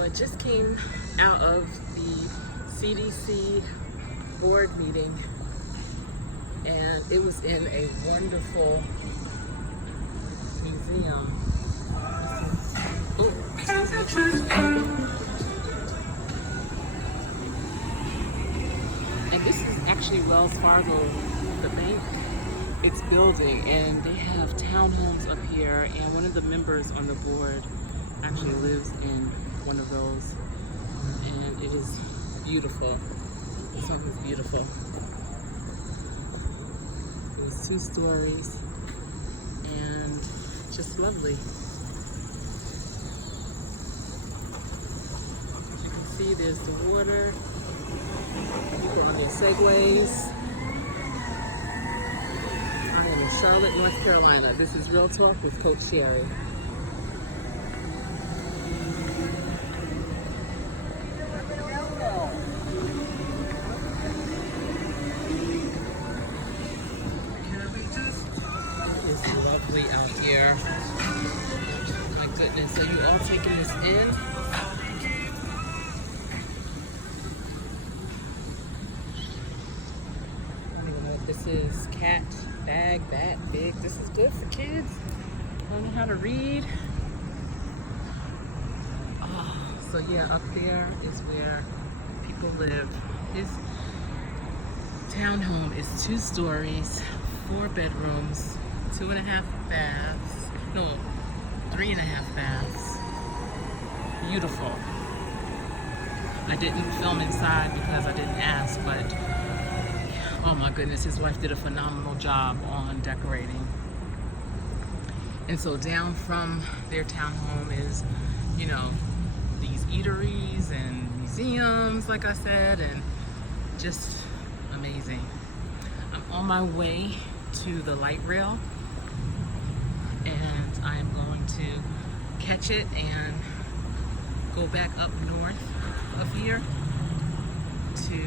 So I just came out of the CDC board meeting, and it was in a wonderful museum. Oh, excuse me. And this is actually Wells Fargo, the bank. It's building, and they have townhomes up here, and one of the members on the board actually lives in one of those, and it is beautiful. This one is beautiful. It's 2 stories and just lovely. As you can see, there's the water. People on their segways. I am in Charlotte, North Carolina. This is Real Talk with Coach Sherri. It's lovely out here. My goodness, are you all taking this in? I don't even know what this is. Cat bag that big. This is good for kids learning how to read. Oh, so yeah, up there is where people live. His townhome is 2 stories, 4 bedrooms, 2.5 baths. No, 3.5 baths. Beautiful. I didn't film inside because I didn't ask, but oh my goodness, his wife did a phenomenal job on decorating. And so down from their townhome is, you know, these eateries and museums, like I said, and just amazing. I'm on my way to the light rail, and I'm going to catch it and go back up north of here to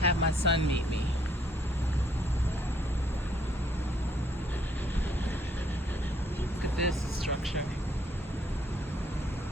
have my son meet me. Look at this structure.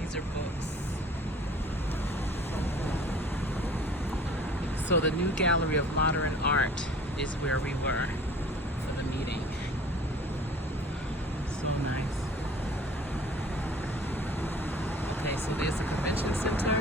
These are books. So the new Gallery of Modern Art is where we were for the meeting. So nice. Okay, so there's the convention center.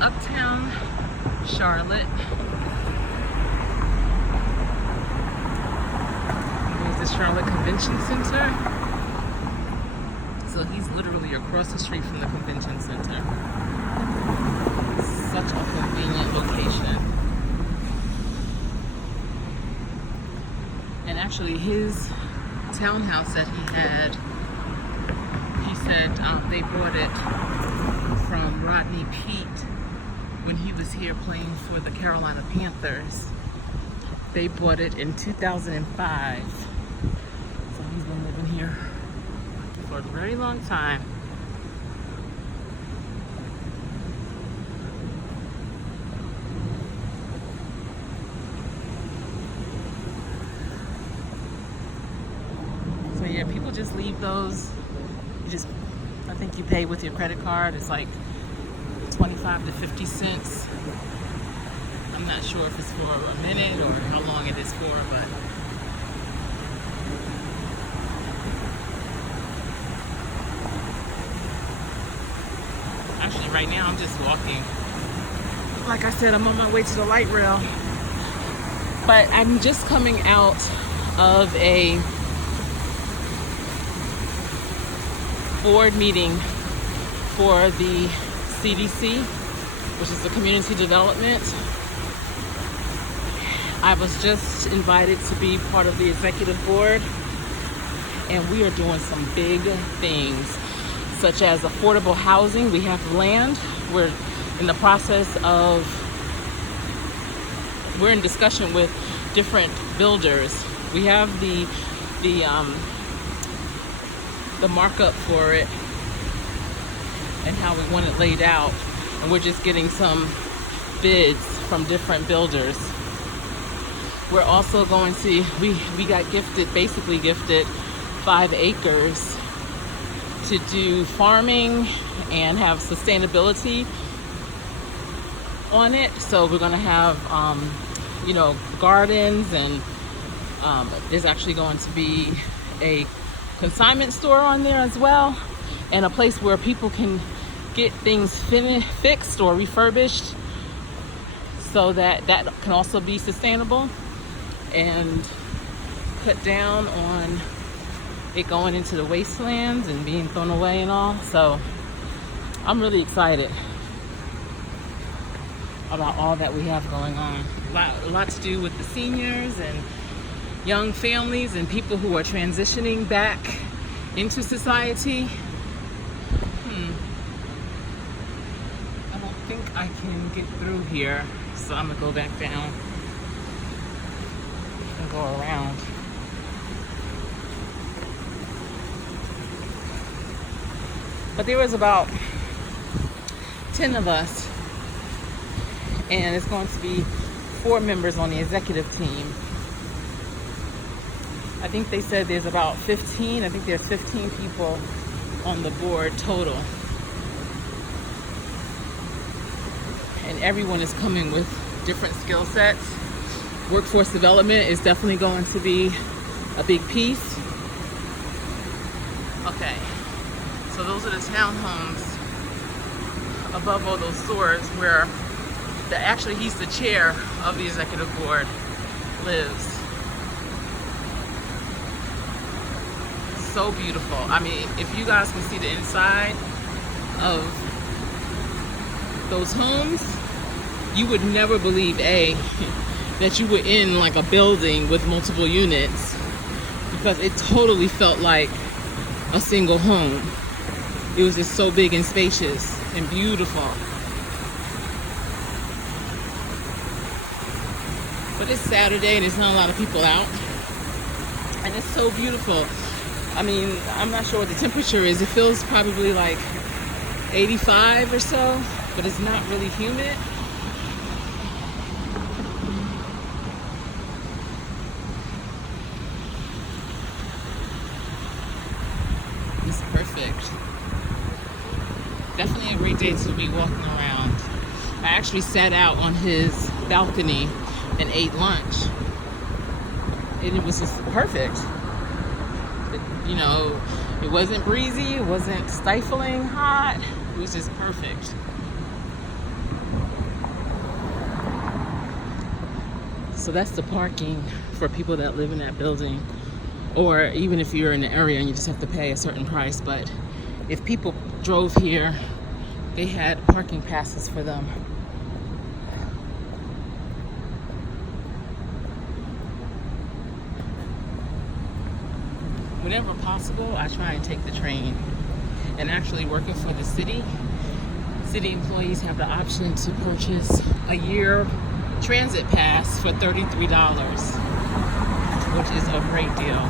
Uptown Charlotte. There's the Charlotte Convention Center. So he's literally across the street from the convention center. Such a convenient location. And actually his townhouse that he had, he said they bought it from Rodney Peete when he was here playing for the Carolina Panthers. They bought it in 2005. So he's been living here for a very long time. So yeah, people just leave those. I think you pay with your credit card. It's like 25 to 50 cents. I'm not sure if it's for a minute or how long it is for, but actually right now I'm just walking. Like I said, I'm on my way to the light rail, but I'm just coming out of a board meeting for the CDC, which is the community development. I was just invited to be part of the executive board, and we are doing some big things, such as affordable housing. We have land. We're in the process of, we're in discussion with different builders. We have the markup for it. and how we want it laid out. And we're just getting some bids from different builders. We're also going to, we got gifted, basically gifted 5 acres to do farming and have sustainability on it. So we're gonna have, you know, gardens, and there's actually going to be a consignment store on there as well, and a place where people can get things fixed or refurbished, so that that can also be sustainable and cut down on it going into the wastelands and being thrown away and all. So I'm really excited about all that we have going on. A lot to do with the seniors and young families and people who are transitioning back into society. I don't think I can get through here, so I'm gonna go back down and go around. But there was about 10 of us, and it's going to be 4 members on the executive team. I think they said there's about 15. I think there's 15 people on the board total. And everyone is coming with different skill sets. Workforce development is definitely going to be a big piece. Okay, so those are the townhomes above all those stores where actually he's the chair of the executive board lives. So beautiful. I mean, if you guys can see the inside of those homes, you would never believe that you were in like a building with multiple units, because it totally felt like a single home. It was just so big and spacious and beautiful. But it's Saturday and there's not a lot of people out, and it's so beautiful. I mean, I'm not sure what the temperature is. It feels probably like 85 or so, but it's not really humid. It's perfect. Definitely a great day to be walking around. I actually sat out on his balcony and ate lunch, and it was just perfect. You know, it wasn't breezy, it wasn't stifling hot, it was just perfect. So that's the parking for people that live in that building, or even if you're in the area and you just have to pay a certain price. But if people drove here, they had parking passes for them. Whenever possible, I try and take the train. And actually, working for the city employees have the option to purchase a year transit pass for $33, which is a great deal.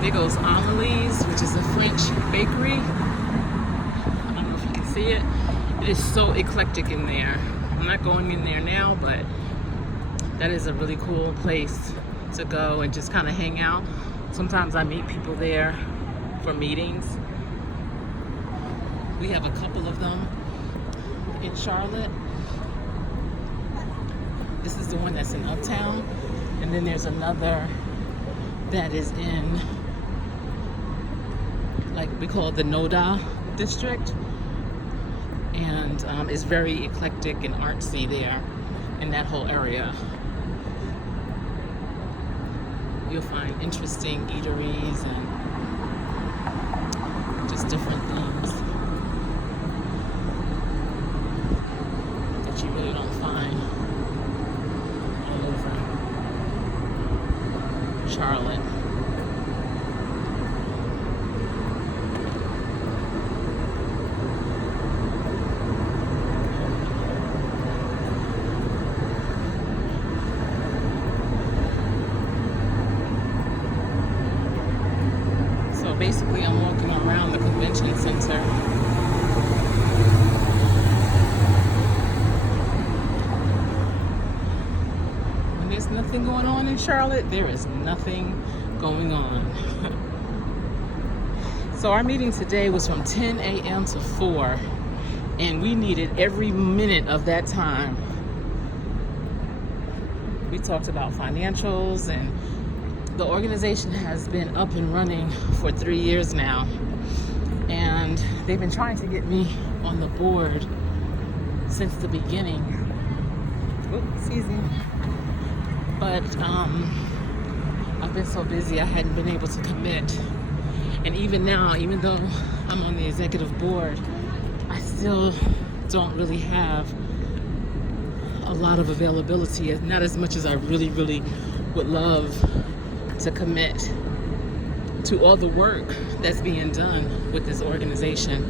There goes Amelie's, which is a French bakery. I don't know if you can see it. It is so eclectic in there. I'm not going in there now, but that is a really cool place to go and just kind of hang out. Sometimes I meet people there for meetings. We have a couple of them in Charlotte. This is the one that's in Uptown, and then there's another that is in, like, we call it the Noda district, and it's very eclectic and artsy there in that whole area. You'll find interesting eateries and just different things that you really don't find all over Charlotte. Basically, I'm walking around the convention center. When there's nothing going on in Charlotte, there is nothing going on. So our meeting today was from 10 a.m. to 4, and we needed every minute of that time. We talked about financials, and the organization has been up and running for 3 years now, and they've been trying to get me on the board since the beginning. Excuse me. But I've been so busy, I hadn't been able to commit. And even now, even though I'm on the executive board, I still don't really have a lot of availability, not as much as I really would love to commit to all the work that's being done with this organization.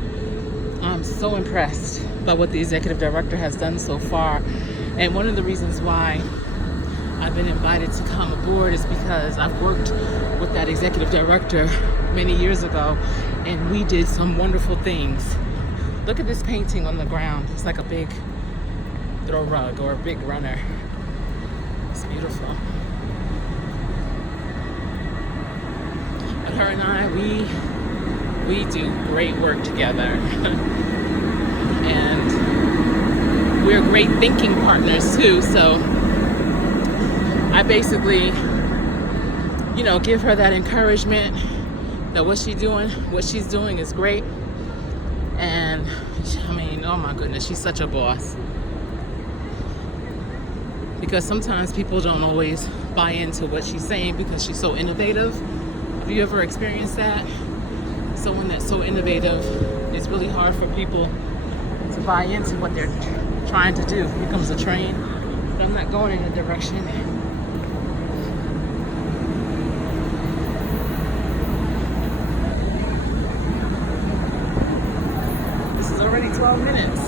I'm so impressed by what the executive director has done so far. And one of the reasons why I've been invited to come aboard is because I've worked with that executive director many years ago, and we did some wonderful things. Look at this painting on the ground. It's like a big throw rug or a big runner. It's beautiful. But her and I, we do great work together. And we're great thinking partners too, so I basically, give her that encouragement that what she's doing is great. And oh my goodness, she's such a boss. Because sometimes people don't always buy into what she's saying because she's so innovative. Have you ever experienced that? Someone that's so innovative, it's really hard for people to buy into what they're trying to do. Here comes a train, but I'm not going in a direction. This is already 12 minutes.